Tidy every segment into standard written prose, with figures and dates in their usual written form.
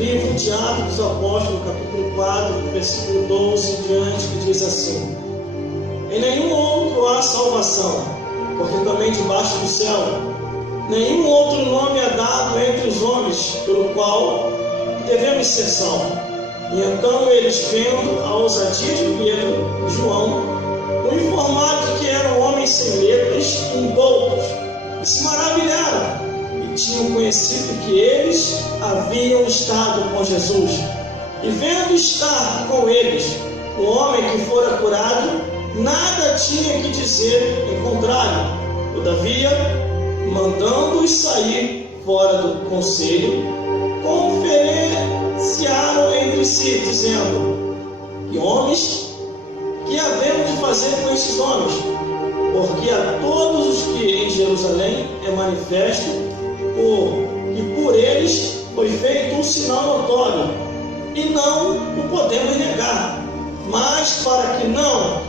livro de Atos dos Apóstolos, capítulo 4, versículo 12 em diante, que diz assim: em nenhum outro há salvação, porque também debaixo do céu nenhum outro nome é dado entre os homens, pelo qual devemos ser salvos. E então eles, vendo a ousadia de Pedro e João, não informaram de que eram homens sem letras, indoutos, e se maravilharam, e tinham conhecido que eles haviam estado com Jesus. E vendo estar com eles o homem que fora curado, nada tinha que dizer em contrário. Todavia, mandando-os sair fora do conselho, conferenciaram entre si, dizendo: que homens, que havemos de fazer com estes homens? Porque a todos os que em Jerusalém é manifesto que por eles foi feito um sinal notório, e não o podemos negar. Mas para que não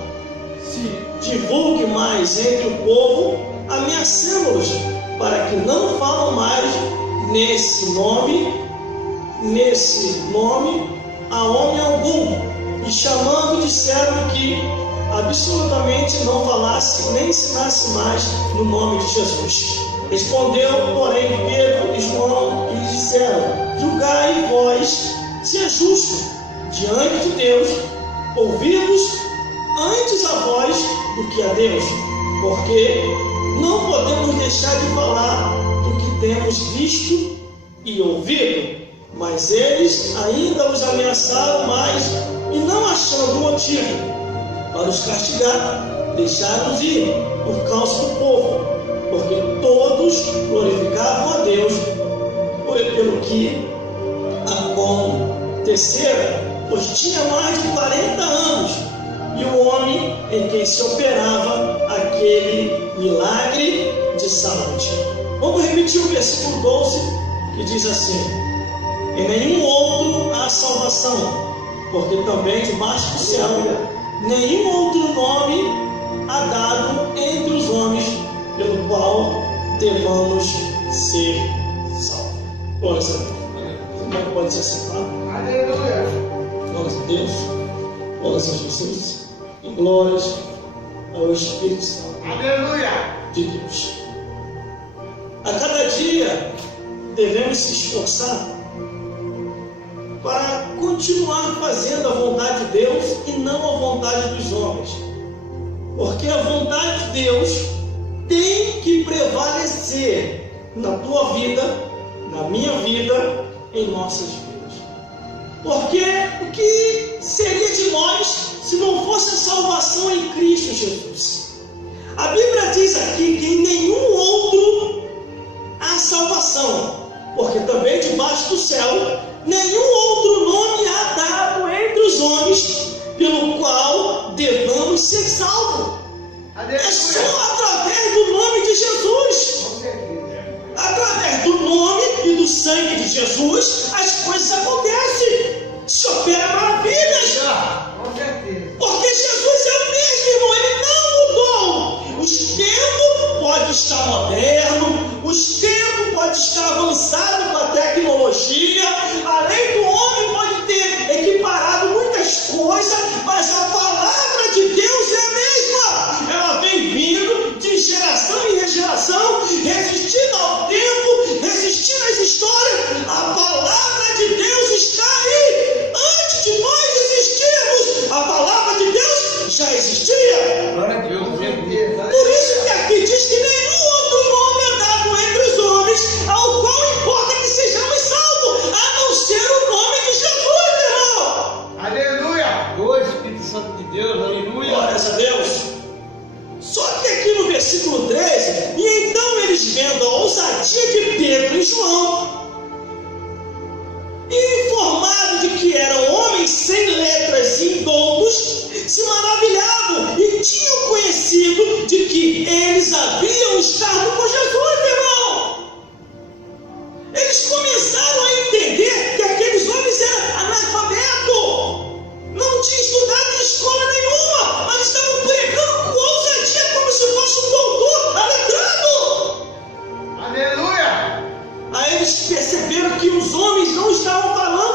se divulgue mais entre o povo, ameaçamos-los, para que não falam mais nesse nome a homem algum. E chamando, disseram que absolutamente não falasse nem ensinasse mais no nome de Jesus. Respondeu, porém, Pedro e João e lhes disseram: julgai vós se é justo diante de Deus ouvir-vos antes a vós do que a Deus, porque não podemos deixar de falar do que temos visto e ouvido. Mas eles ainda os ameaçaram mais, e não achando motivo para os castigar, deixaram-os ir por causa do povo, porque todos glorificavam a Deus pelo que acontecera, pois tinha mais de 40 anos, e o homem em quem se operava aquele milagre de saúde. Vamos repetir o versículo 12, que diz assim: em nenhum outro há salvação, porque também debaixo do céu nenhum outro nome há dado entre os homens, pelo qual devamos ser salvos. Glória a Deus. Como é que pode ser sentado? Aleluia. Glória a Deus. Glória a Jesus. E glórias ao Espírito Santo. Aleluia. De Deus. A cada dia devemos se esforçar para continuar fazendo a vontade de Deus e não a vontade dos homens, porque a vontade de Deus tem que prevalecer na tua vida, na minha vida, em nossas vidas. Porque o que seria de nós se não fosse a salvação em Cristo Jesus? A Bíblia diz aqui que em nenhum outro há salvação, porque também debaixo do céu nenhum outro nome há dado entre os homens, pelo qual devamos ser salvos. É só através do nome de Jesus. Através do nome e do sangue de Jesus, as coisas acontecem. Se opera maravilhas. Porque Jesus é o mesmo, irmão. Ele não mudou. Os tempos podem estar modernos, os tempos podem estar avançados com a tecnologia, além do homem pode ter equiparado muitas coisas, mas a palavra de Deus é a mesma. Ela vem vindo de geração em geração, resistindo ao tempo, resistindo às histórias. A palavra de Deus está aí. Antes de nós existirmos, a palavra de Deus já existia. Glória a Deus. Por isso que aqui diz que nenhum outro nome é dado entre os homens, ao qual importa que sejamos salvos, a não ser o nome de Jesus, irmão. Aleluia. O Espírito Santo de Deus, aleluia. Glória a Deus. Só que aqui no versículo 13, e então eles, vendo a ousadia de Pedro e João, e informado de que eram homens sem letras e indoutos, se maravilhavam e tinham conhecido de que eles haviam estado com Jesus, irmão. Eles começaram a entender que aqueles homens eram analfabetos, não tinham estudado em escola nenhuma, mas estavam pregando com ousadia como se fosse um doutor aletrado. Aleluia. Aí eles perceberam que os homens não estavam falando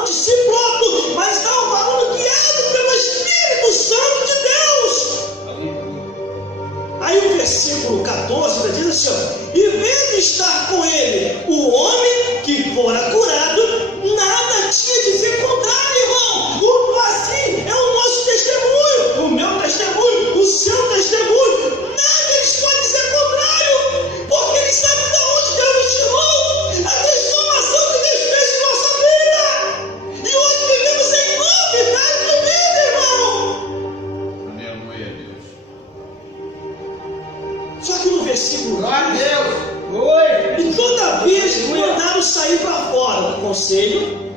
veio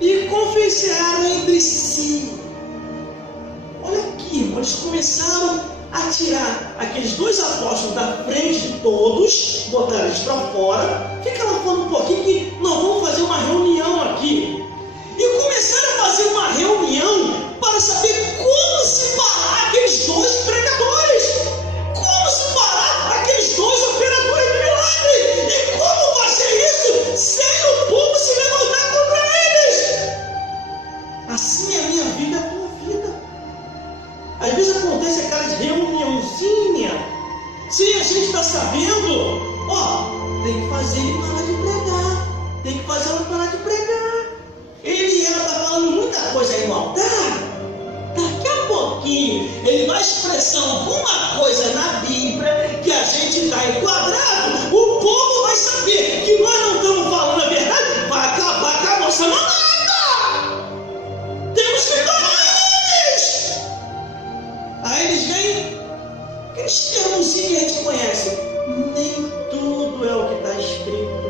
e conversaram entre si. Olha aqui, irmão, eles começaram a tirar aqueles dois apóstolos da frente de todos, botaram eles para fora. Fica lá fora um pouquinho que nós vamos fazer uma reunião aqui. E começaram a fazer uma reunião para saber como separar aqueles dois pregadores, como separar aqueles dois operadores de milagre, e como fazer isso sem o povo se levantar contra eles. Assim é a minha vida, a tua vida. Às vezes acontece aquela reuniãozinha, se a gente está sabendo, tem que fazer ele parar de pregar, tem que fazer ela parar de pregar. Ele e ela está falando muita coisa aí no altar. Daqui a pouquinho ele vai expressar alguma coisa na Bíblia que a gente está enquadrado. O povo vai saber que nós não estamos falando a verdade. Vai acabar com a nossa mamada. Temos que parar eles. Aí eles vêm, aqueles termozinhos que a gente conhece. Nem tudo é o que está escrito.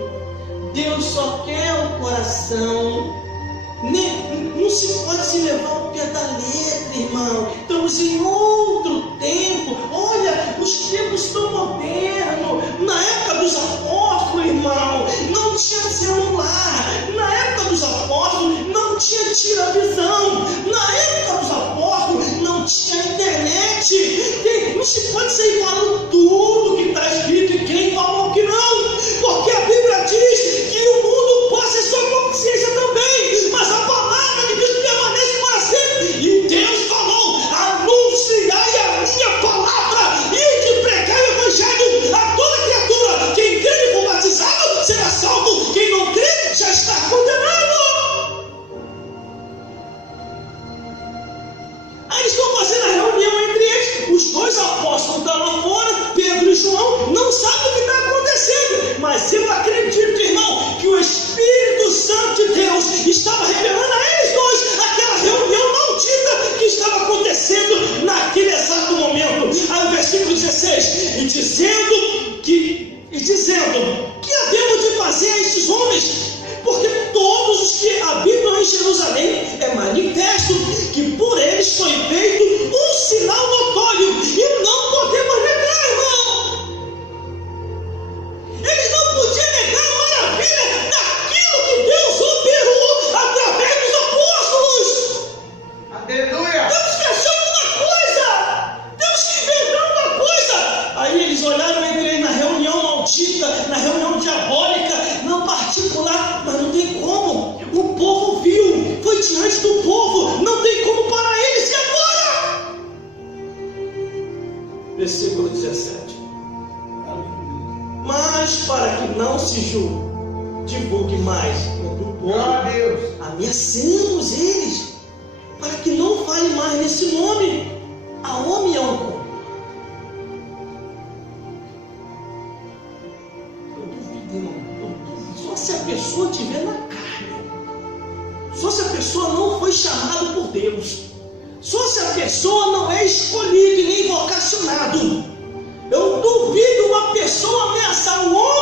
Deus só quer o coração. Não se pode se levar ao pé da letra, irmão. Estamos em outro tempo. Olha, os tempos estão modernos. Na época dos apóstolos, irmão, não tinha celular. Na época dos apóstolos não tinha tiravisão. Na época dos apóstolos não tinha internet. Não se pode sair falando tudo que está escrito e quem falou que não. Porque a Bíblia diz que o mundo possa sua consciência também. Mas a palavra de Deus permanece para sempre. E Deus falou: anunciai a minha palavra e de pregar o evangelho a toda criatura. Quem crê e for batizado será salvo. Quem não crê já está condenado. Aí eles estão fazendo a reunião entre eles. Os dois apóstolos estão lá fora, Pedro e João, não sabem o que está acontecendo. Mas eu acredito, irmão, que o Espírito Santo de Deus estava revelando a eles dois aquela reunião maldita que estava acontecendo naquele exato momento. Aí o versículo 16, e dizendo que havemos de fazer a estes homens, porque todos os que habitam em Jerusalém é manifesto que por eles foi feito um sinal notório, e não podemos negar, irmão. Eles não podiam negar a maravilha daquilo que Deus operou através dos apóstolos. Aleluia. Temos que achar alguma coisa, temos que inventar alguma coisa. Aí eles olharam entre eles na reunião maldita, na reunião diabólica, no particular, mas não tem como. O povo viu, foi diante do povo, não tem como parar eles. E agora? Versículo 17. Mas para que não se divulgue mais entre o povo, ameaçamos eles, para que não fale mais nesse nome. A homem é um corpo. Eu duvido, não. Só se a pessoa estiver na carne. Só se a pessoa não foi chamada por Deus. Só se a pessoa não é escolhida e nem vocacionado. Eu duvido uma pessoa ameaçar o homem